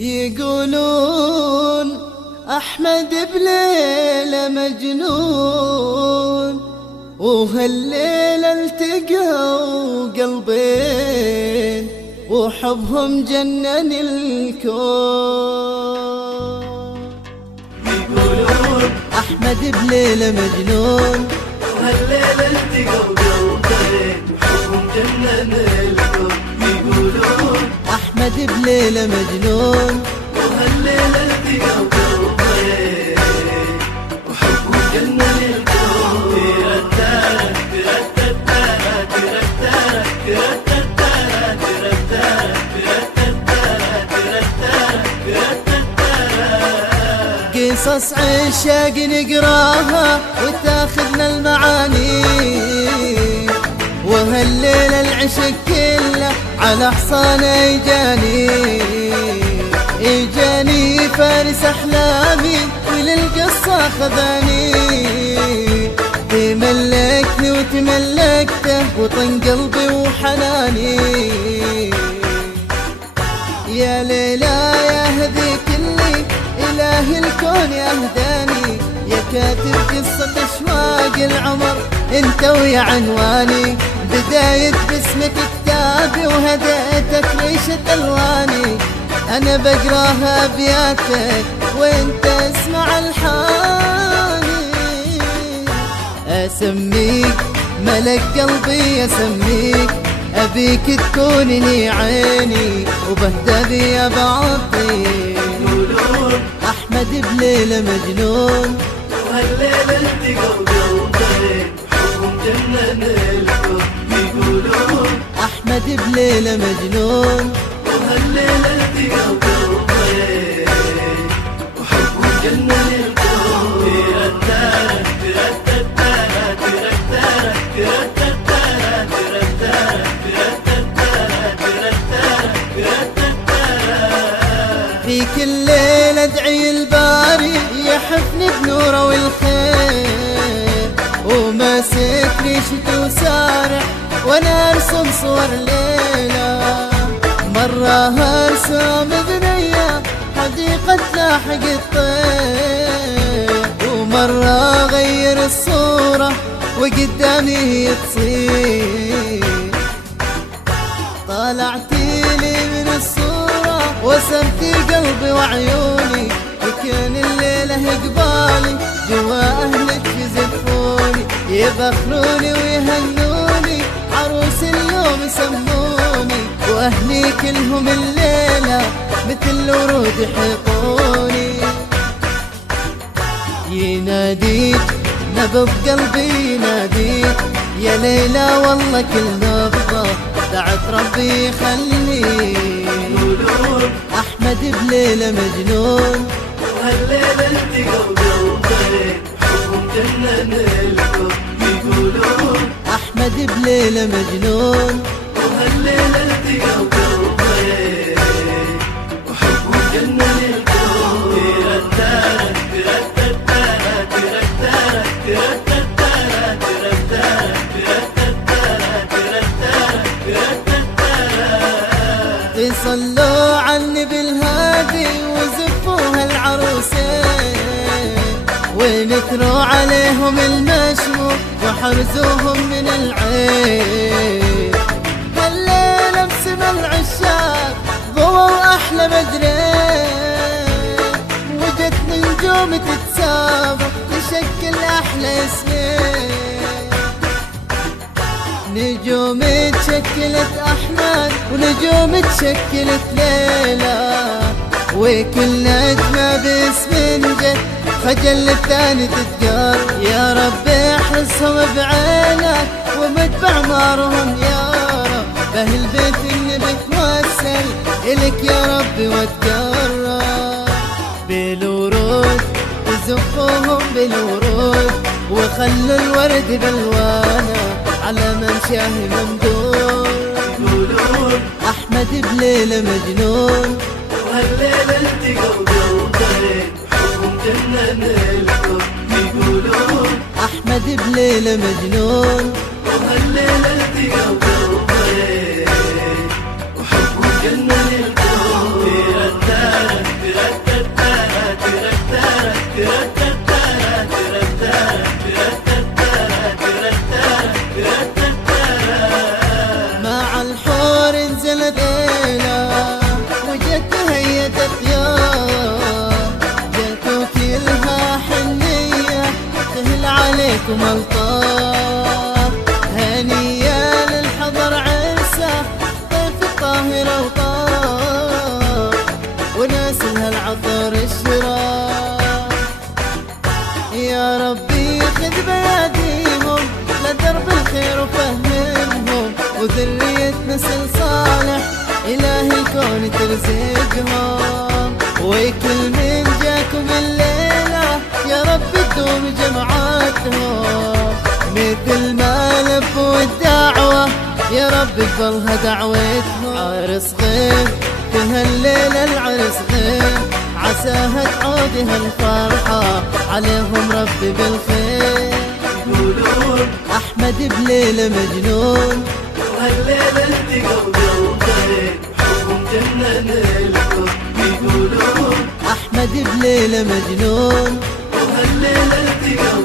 يقولون أحمد بليلة مجنون، وهالليلة التقوا قلبين وحبهم جنن الكون. يقولون أحمد بليلة مجنون، وهالليلة التقوا قلبين وحبهم جنن الكون. يقولون أحمد بليلة مجنون، وهالليلة التقوا قلبين وحبهم جنن الكون. قصص عشاق نقراها وتاخذنا المعاني، وهالليلة العشق كله على حصانه إجاني فارس أحلامي وللقصة خذاني. تملكني وتملكته وطن قلبي وحناني. يا ليلى يا هذيك اللي إله الكون يهداني، يا كاتب قصة أشواق العمر انت ويا عنواني. بداية باسمك كتابي وهديتك ريشة ألواني، أنا بقراها أبياتك وانت اسمع الحاني. أسميك ملك قلبي أسميك، أبيك تكونني عيني وبهدى يا بعطي. يقولون أحمد بليلة مجنون، وهالليلة التقوا قلبين وحبهم جنن الكون. يقولون أحمد بليلة مجنون، وهالليلة التقوا قلبين وحبهم جنن الكون. في كل ليلة ادعي الباري يحفني بنوره والخير، وماسك ريشته وسارح وانا ارسم صور ليلة. مرة ارسم بنية حديقة لاحق الطير، ومرة اغير الصورة وقدامي هي تصير. طالعتي لي من الصورة وسمتي قلبي وعيوني، وكان الليلة قبالي جوا أهلك يزفوني. يبخلوني ويهنوني عروس اليوم يسموني، وأهلي كلهم الليلة مثل الورود يحيطوني. يناديك نبض قلبي يناديك، يا ليلى والله كل نبضة دعت ربي يخليك. يقولون أحمد بليلة مجنون، وهالليلة التقوا قلبين وحبهم جنن الكون. يقولون أحمد بليلة مجنون، وهالليلة التقوا قلبين وحبهم جنن الكون. صلوا عني بالهادي وزفوها العروسين، ونثروا عليهم المشموم وحرزوهم من العين. هالليلة بسما العشاق ضووا أحلى بدرين، وجت نجوم تتسابق تشكل أحلى اسمين. نجوم تشكلت أحمد ونجوم تشكلت ليلى، وكل نجمة باسم جد خجل الثاني تتقار. يا رب احرسهم بعينك ومدفع مارهم يا رب، بهالبيت اللي بتوسل إلك يا رب واتقرب. بالورود وزقوهم بالورود وخلوا الورد بالوانه على ممشاه ممدود. يقولون أحمد بليلة مجنون، وهالليلة التقوا قلبين وحبهم جنن الكون. يقولون أحمد بليلة مجنون، وهالليلة التقوا قلبين وحبهم جنن الكون. طاهر وطاب، وناس لها العطر الشراب. يا ربي خذ بياديهم لدرب الخير وفهمهم، وذرية نسل صالح إله الكون ترزقهم. وكل من جاكم الليلة يا رب تدوم جمعاتهم، مثل ما لبوا الدعوة يا رب اقبلها دعوتهم. عرس غير تهالليلة العرس غير، عساها تعود هالفرحة عليهم ربي بالخير. يقولون أحمد بليلة مجنون، وهالليلة التقوا قلبين حبهم جنن الكل. يقولون أحمد بليلة مجنون، وهالليلة التقوا